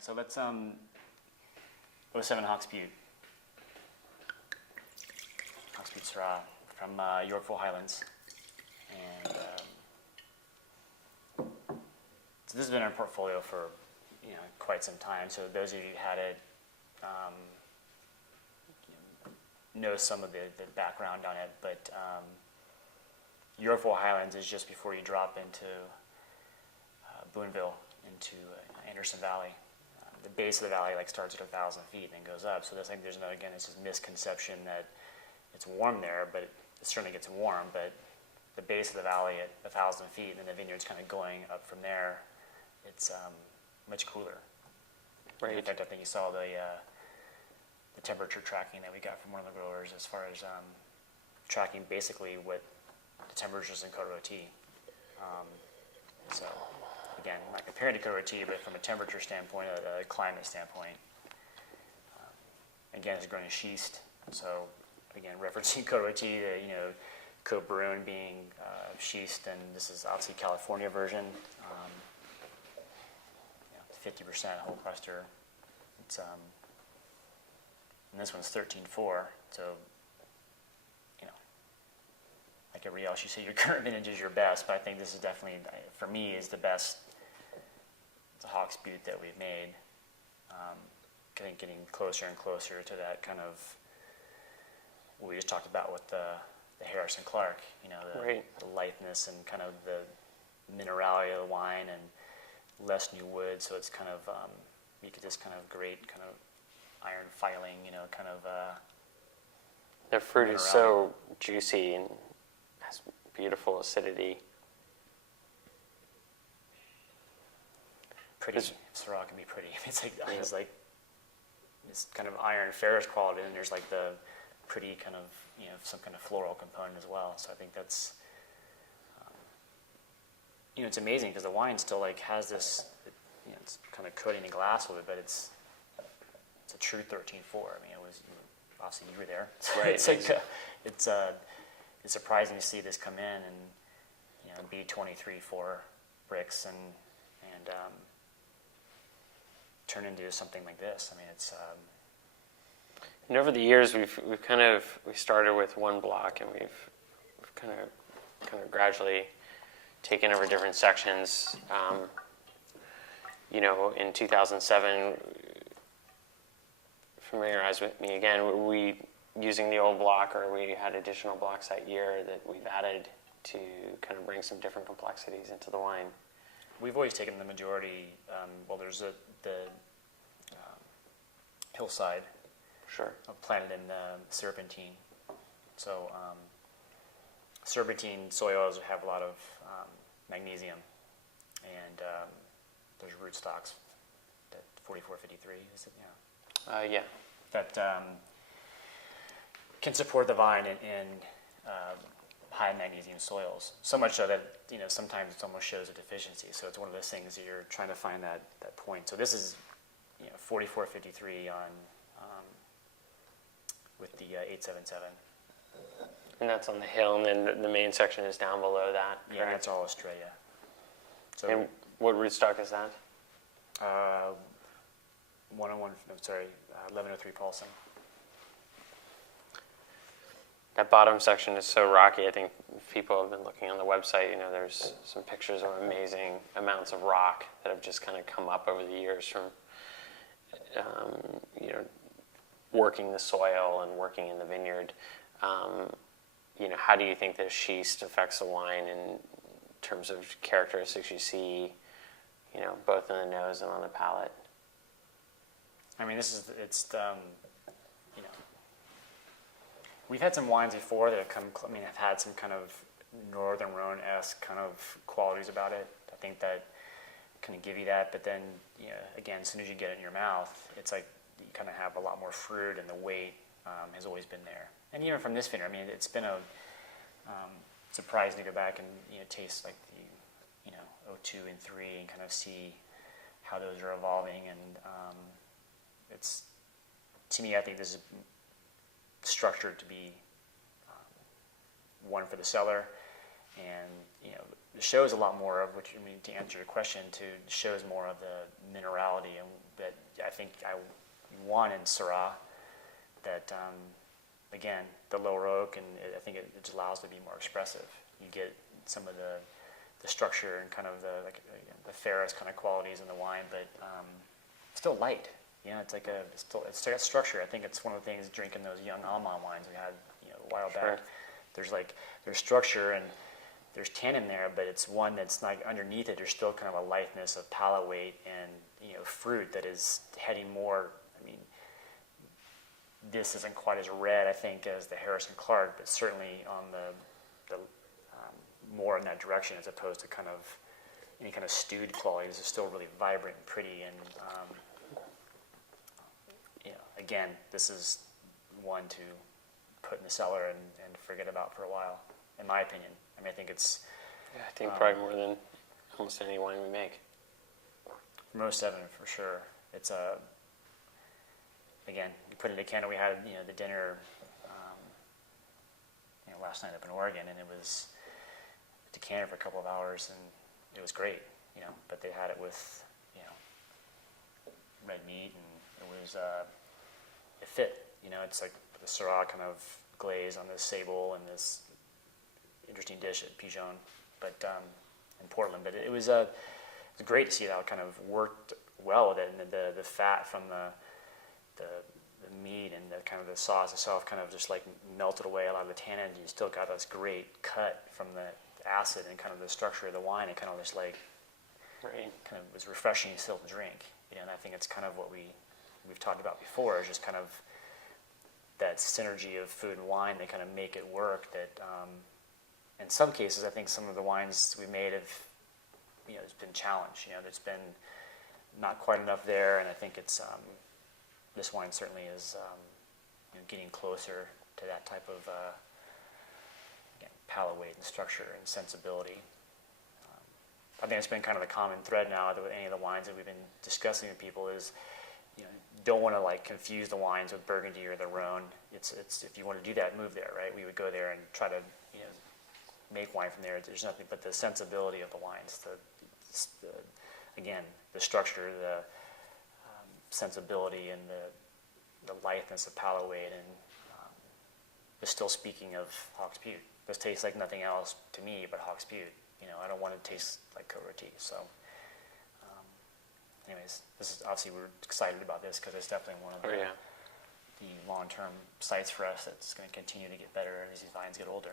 So let's '07 Hawks Butte Syrah from Yorkville Highlands, and so this has been in our portfolio for quite some time. So those of you who had it know some of the background on it, but Yorkville Highlands is just before you drop into Boonville, into Anderson Valley. The base of the valley starts at 1,000 feet and then goes up. So there's this misconception that it's warm there, but it certainly gets warm. But the base of the valley at 1,000 feet, and then the vineyard's kind of going up from there. It's much cooler. Right. In fact, I think you saw the temperature tracking that we got from one of the growers as far as tracking basically what the temperatures in Côte Rôtie. So again, not compared to Côte Rôtie, but from a temperature standpoint, a climate standpoint. Again, it's grown in schist. So again, referencing Côte Rôtie, Côte Brune being schist, and this is obviously California version. 50% whole cluster. It's and this one's 13.4. So like everybody else, you say your current vintage is your best, but I think this is definitely, for me, is the best. It's a Hawks Butte that we've made. I think getting closer and closer to that kind of what we just talked about with the Harrison Clark, Right. the lightness and kind of the minerality of the wine and less new wood, so it's kind of you get this kind of great kind of iron filing, kind of. The fruit is so juicy and has beautiful acidity. Pretty. Syrah can be pretty. It's like this kind of iron ferrous quality, and there's like the pretty kind of some kind of floral component as well. So I think that's it's amazing because the wine still has this. It's kind of coating the glass a little bit, but it's a true 13.4. I mean, it was obviously you were there. Right. It's surprising to see this come in and be 23.4 bricks and turn into something like this. I mean, it's. And over the years, we started with one block, and we've kind of gradually taken over different sections. In 2007, familiarize with me again. Were we using the old block, or we had additional blocks that year that we've added to kind of bring some different complexities into the wine? We've always taken the majority. There's the hillside. Sure. Planted in serpentine. So serpentine soils have a lot of magnesium, and there's rootstocks. That 4453 is it? Yeah. Yeah. That can support the vine in high magnesium soils. So much so that sometimes it almost shows a deficiency. So it's one of those things that you're trying to find that point. So this is 4453 on with the 877. And that's on the hill, and then the main section is down below that. Yeah, correct? that's all Australia. So and what rootstock is that? 1103 Paulson. That bottom section is so rocky. I think people have been looking on the website. There's some pictures of amazing amounts of rock that have just kind of come up over the years from, working the soil and working in the vineyard. How do you think the schist affects the wine in terms of characteristics you see, both in the nose and on the palate? I mean, we've had some wines before that have had some kind of Northern Rhone-esque kind of qualities about it. I think that kind of give you that, but then, again, as soon as you get it in your mouth, it's like you kind of have a lot more fruit, and the weight has always been there. And even from this vineyard, I mean, it's been a surprise to go back and taste like the 02 and 3 and kind of see how those are evolving. And it's, to me, I think this is structured to be one for the cellar, and shows a lot more of, which, I mean, to answer your question, shows more of the minerality, and that I think I won in Syrah. That again, the lower oak, and I think it just allows it to be more expressive. You get some of the structure and kind of the ferrous kind of qualities in the wine, but still light. It's like it's got structure. I think it's one of the things drinking those young Almond wines we had a while Sure. back. There's structure and there's tannin there, but it's one that's like underneath it. There's still kind of a lightness of palate weight and fruit that is heading more. I mean, this isn't quite as red, I think, as the Harrison Clark, but certainly on the more in that direction, as opposed to kind of any kind of stewed qualities. It's still really vibrant and pretty, and again, this is one to put in the cellar and forget about for a while, in my opinion. I mean, I think it's I think probably more than almost any wine we make. most of it for sure. It's again, you put it in a decanter. We had the dinner last night up in Oregon, and it was a decanter for a couple of hours, and it was great. But they had it with red meat, and it was it fit. It's like the Syrah kind of glaze on this sable and this interesting dish at Pigeon, but in Portland. But it was great to see how it kind of worked well with it, and the fat from the meat and the kind of the sauce itself kind of just like melted away a lot of the tannin. You still got this great cut from the acid and kind of the structure of the wine. It kind of just like kind of was refreshing still to drink. And I think it's kind of what we've talked about before, is just kind of that synergy of food and wine. They kind of make it work. That in some cases, I think some of the wines we made have, there's been challenged. There's been not quite enough there, and I think it's this wine certainly is getting closer to that type of again, palate weight and structure and sensibility. I think it's been kind of the common thread now with any of the wines that we've been discussing with people is, don't want to like confuse the wines with Burgundy or the Rhone. It's if you want to do that, move there, right? We would go there and try to make wine from there. There's nothing but the sensibility of the wines, again, the structure, the sensibility, and the lightness of palate weight, and is still speaking of Hawke's Butte. This tastes like nothing else to me but Hawke's Butte. I don't want it to taste like Côte Rôtie. So, anyways, this is obviously we're excited about this because it's definitely one of the long-term sites for us that's going to continue to get better as these vines get older.